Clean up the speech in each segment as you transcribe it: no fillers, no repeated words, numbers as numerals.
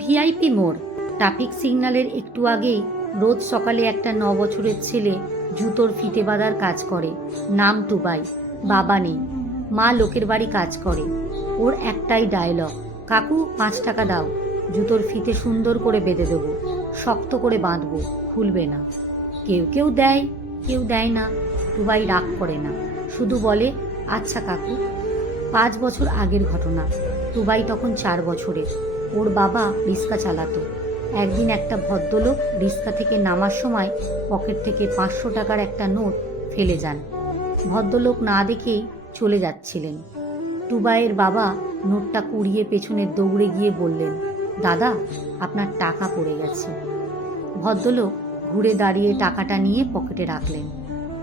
VIP মোড়। Traffic সিগন্যালের একটু আগেই রোজ সকালে একটা 9 বছরের ছেলে জুতোর ফিতে বাঁধার কাজ করে। নাম টুবাই। বাবা নেই, মা লোকের বাড়ি কাজ করে। ওর একটাই ডায়লগ, কাকু 5 টাকা দাও, জুতোর ফিতে সুন্দর করে বেঁধে দেবো, শক্ত করে বাঁধবো, খুলবে না। কেউ কেউ দেয়, কেউ দেয় না। টুবাই রাগ করে না, শুধু বলে আচ্ছা কাকু। 5 বছর আগের ঘটনা। টুবাই তখন 4 বছরের। ওর বাবা রিক্সা চালাতো। একদিন একটা ভদ্রলোক রিক্সা থেকে নামার সময় পকেট থেকে 500 টাকার একটা নোট ফেলে যান। ভদ্রলোক না দেখেই চলে যাচ্ছিলেন। টুবাইয়ের বাবা নোটটা কুড়িয়ে পেছনে দৌড়ে গিয়ে বললেন, দাদা আপনার টাকা পড়ে গেছে। ভদ্রলোক ঘুরে দাঁড়িয়ে টাকাটা নিয়ে পকেটে রাখলেন।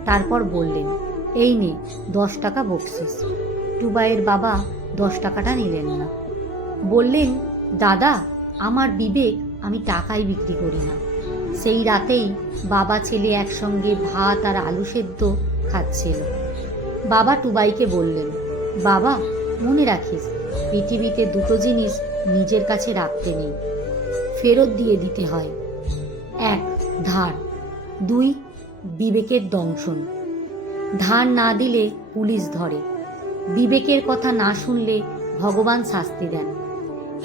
তারপর বললেন, এই নে 10 টাকা বকশিস। টুবাইয়ের বাবা 10 টাকাটা নিলেন না। বললেন, দাদা আমার বিবেক, আমি টাকাই বিক্রি করি না। সেই রাতেই বাবা ছেলে একসঙ্গে ভাত আর আলু সেদ্ধ খাচ্ছিল। বাবা টুবাইকে বললেন, বাবা মনে রাখিস, পৃথিবীতে দুটো জিনিস নিজের কাছে রাখতে নেই, ফেরত দিয়ে দিতে হয়। 1 ধার, 2 বিবেকের দংশন। ধার না দিলে পুলিশ ধরে, বিবেকের কথা না শুনলে ভগবান শাস্তি দেন।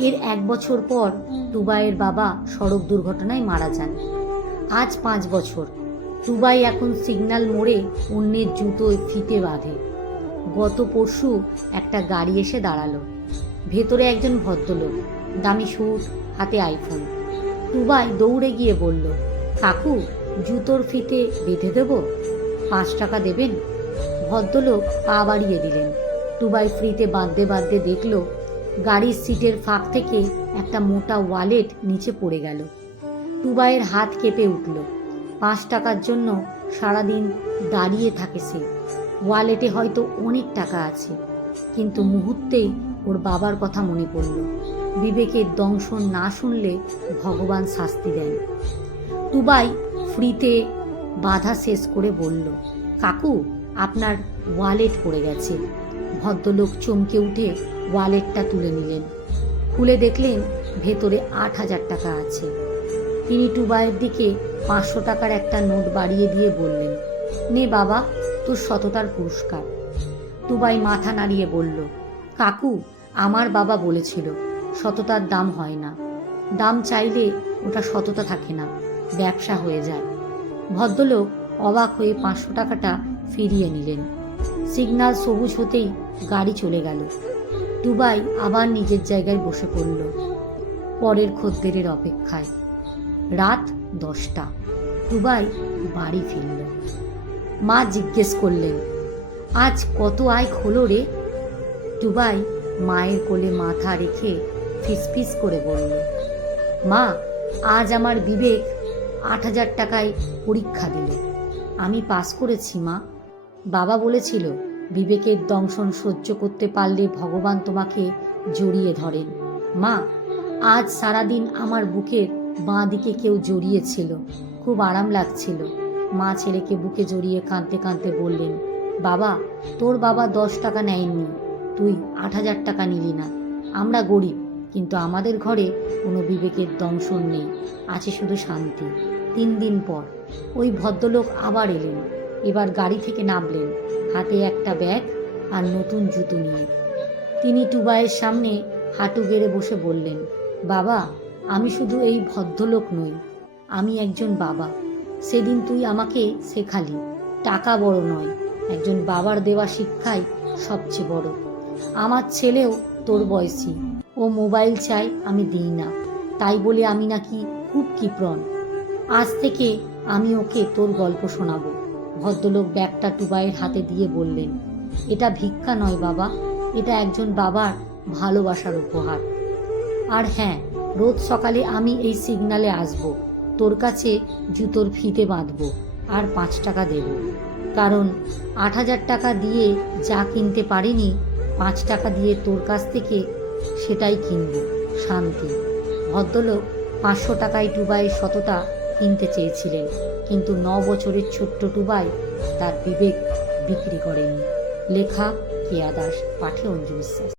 এর 1 বছর পর টুবাইয়ের বাবা সড়ক দুর্ঘটনায় মারা যান। আজ 5 বছর। টুবাই এখন সিগন্যাল মোড়ে অন্যের জুতোয় ফিতে বাঁধে। গত পরশু একটা গাড়ি এসে দাঁড়ালো। ভেতরে একজন ভদ্রলোক, দামি স্যুট, হাতে আইফোন। টুবাই দৌড়ে গিয়ে বলল, কাকু জুতোর ফিতে বেঁধে দেবো, 5 টাকা দেবেন? ভদ্রলোক পা বাড়িয়ে দিলেন। টুবাই ফ্রিতে বাঁধতে বাঁধতে দেখল গাড়ির সিটের ফাঁক থেকে একটা মোটা ওয়ালেট নিচে পড়ে গেল। টুবাইয়ের হাত কেঁপে উঠল। 5 টাকার জন্য সারাদিন দাঁড়িয়ে থাকে সে। ওয়ালেটে হয়তো অনেক টাকা আছে, কিন্তু মুহূর্তেই ওর বাবার কথা মনে পড়ল। বিবেকের দংশন না শুনলে ভগবান শাস্তি দেন। টুবাই ফ্রিতে বাধা শেষ করে বলল, কাকু আপনার ওয়ালেট পড়ে গেছে। ভদ্রলোক চমকে উঠে ওয়ালেটটা তুলে নিলেন। খুলে দেখলেন ভেতরে 8,000 টাকা আছে। তিনি টুবাইয়ের দিকে 500 টাকার একটা নোট বাড়িয়ে দিয়ে বললেন, নে বাবা তোর সততার পুরস্কার। টুবাই মাথা নাড়িয়ে বলল, কাকু আমার বাবা বলেছিল সততার দাম হয় না, দাম চাইলে ওটা সততা থাকে না, ব্যবসা হয়ে যায়। ভদ্রলোক অবাক হয়ে 500 টাকাটা ফিরিয়ে নিলেন। সিগন্যাল সবুজ হতেই গাড়ি চলে গেল। টুবাই আবার নিজের জায়গায় বসে পড়ল, পরের খদ্দেরের অপেক্ষায়। রাত 10টা। টুবাই বাড়ি ফিরল। মা জিজ্ঞেস করলেন, আজ কত আয় হলো রে? টুবাই মায়ের কোলে মাথা রেখে ফিসফিস করে বলল, মা আজ আমার বিবেক 8,000 টাকায় পরীক্ষা দিল, আমি পাস করেছি মা। বাবা বলেছিল বিবেকের দংশন সহ্য করতে পারলে ভগবান তোমাকে জড়িয়ে ধরেন। মা আজ সারাদিন আমার বুকের বাঁ দিকে কেউ জড়িয়েছিল, খুব আরাম লাগছিল। মা ছেলেকে বুকে জড়িয়ে কাঁদতে কাঁদতে বললেন, বাবা তোর বাবা 10 টাকা নেয়নি, তুই 8,000 টাকা নিলি না। আমরা গরিব, কিন্তু আমাদের ঘরে কোনো বিবেকের দংশন নেই, আছে শুধু শান্তি। 3 দিন পর ওই ভদ্রলোক আবার এলেন। এবার গাড়ি থেকে নামলেন, হাতে একটা ব্যাগ আর নতুন জুতো নিয়ে। তিনি টুবাইয়ের সামনে হাঁটু গেড়ে বসে বললেন, বাবা আমি শুধু এই ভদ্রলোক নই, আমি একজন বাবা। সেদিন তুই আমাকে শেখালি টাকা বড় নয়, একজন বাবার দেওয়া শিক্ষাই সবচেয়ে বড়। আমার ছেলেও তোর বয়সী, ও মোবাইল চাই, আমি দিই না, তাই বলে আমি নাকি খুব কিপ্রণ। আজ থেকে আমি ওকে তোর গল্প শোনাবো। ভদ্রলোক ব্যাগটা টুবাইয়ের হাতে দিয়ে বললেন, এটা ভিক্ষা নয় বাবা, এটা একজন বাবার ভালোবাসার উপহার। আর হ্যাঁ, রোজ সকালে আমি এই সিগন্যালে আসব, তোর কাছে জুতোর ফিতে বাঁধবো আর 5 টাকা দেব। কারণ 8,000 টাকা দিয়ে যা কিনতে পারিনি, 5 টাকা দিয়ে তোর কাছ থেকে সেটাই কিনব, শান্তি। ভদ্রলোক 500 টাকায় টুবাইয়ের সততা কিনতে চেয়েছিলেন, কিন্তু 9 বছরের ছোট্ট টুবাই তার বিবেক বিক্রি করেনি। লেখা কেয়া দাস, পাঠে অঞ্জু বিশ্বাস।